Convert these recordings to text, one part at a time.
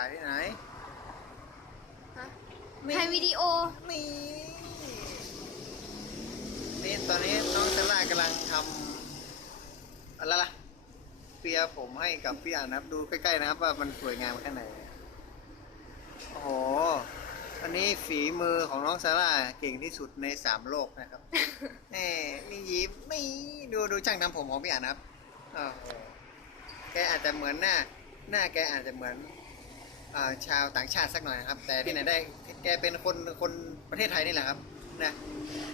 ถ่ายที่ไหนฮะนี่ถ่ายวิดีโอ นี่นี่ตอนนี้น้องเซล่ากำลังทำอะไรล่ะ เปียร์ผมให้กับพี่อ่านนะครับ ดูใกล้ๆนะครับ ว่ามันสวยงามแค่ไหน โอ้โห อันนี้ฝีมือของน้องซาร่าเก่งที่สุดในสามโลกนะครับแหมนี่ยิ้มนี่ดูดูช่างทำผมของพี่อ่านนะครับโอ้โหแกอาจจะเหมือนหน้า หน้าแกอาจจะเหมือนอ่า ชาวต่างชาติสักหน่อยนะครับ แต่ที่ไหนได้แกเป็นคนคนประเทศไทยนี่แหละครับนะ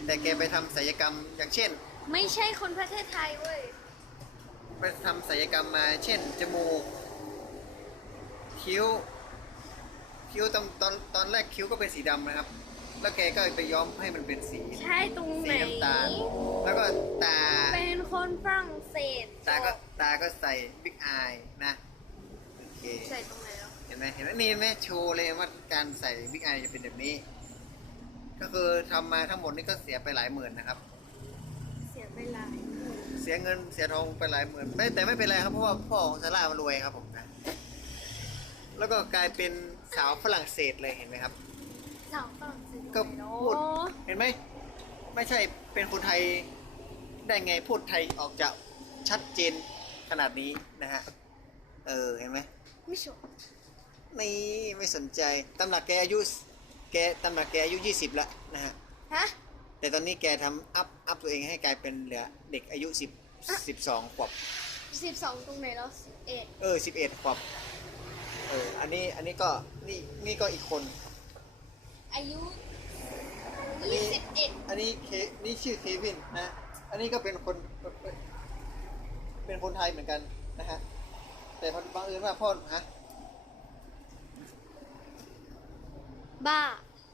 แต่แกไปทำศัลยกรรมอย่างเช่น ไม่ใช่คนประเทศไทยเว้ยไปทำศัลยกรรมมา เช่น จมูก คิ้ว คิ้วตอนตอนตอนแรกคิ้วก็เป็นสีดำนะครับ แล้วแกก็ไปย้อมให้มันเป็นสีใช่ตรงสีไหน น้ำตาลแล้วก็ตา เป็นคนฝรั่งเศสตาก็ตาก็ใส่บิ๊กอายนะ โอเค ใส่ตรงไหนแล้ว เห็นไหมเห็นไหมนี่เห็นไหมโชว์เลยว่าการใส่บิ๊กอายจะเป็นแบบนี้ ก็คือทำมาทั้งหมดนี่ก็เสียไปหลายหมื่นนะครับ เสียไปหลายเสียเงินเสียทองไปหลายหมื่นไม่แต่ไม่เป็นไรครับเพราะว่าพ่อของซาร่ามารวยครับผมนะแล้วก็กลายเป็นสาวฝรั่งเศสเลยเห็นไหมครับ สาวฝรั่งเศสก็ตรงไหนพูดเนาะเห็นไหมไม่ใช่เป็นคนไทยได้ไงพูดไทยออกจะชัดเจนขนาดนี้นะฮะ เออ เห็นไหม ไม่ชัวร์ นี่ไม่สนใจตำหนักแกอายุ แกตำหนักแกอายุยี่สิบแล้วนะฮะฮะแต่ตอนนี้แกทำอัพอัพตัวเองให้กลายเป็นเหลือเด็กอายุสิบสิบสองขวบสิบสองตรงไหนแล้วสิบเอ็ดเออสิบเอ็ดขวบเอออันนี้อันนี้ก็นี่นี่ก็อีกคนอายุอันนี้ยี่สิบเอ็ดอันนี้เคนี่ชื่อเควินนะ อันนี้ก็เป็นคนเป็นคนไทยเหมือนกันนะฮะแต่บังเอิญว่าพ่อฮะ บ้า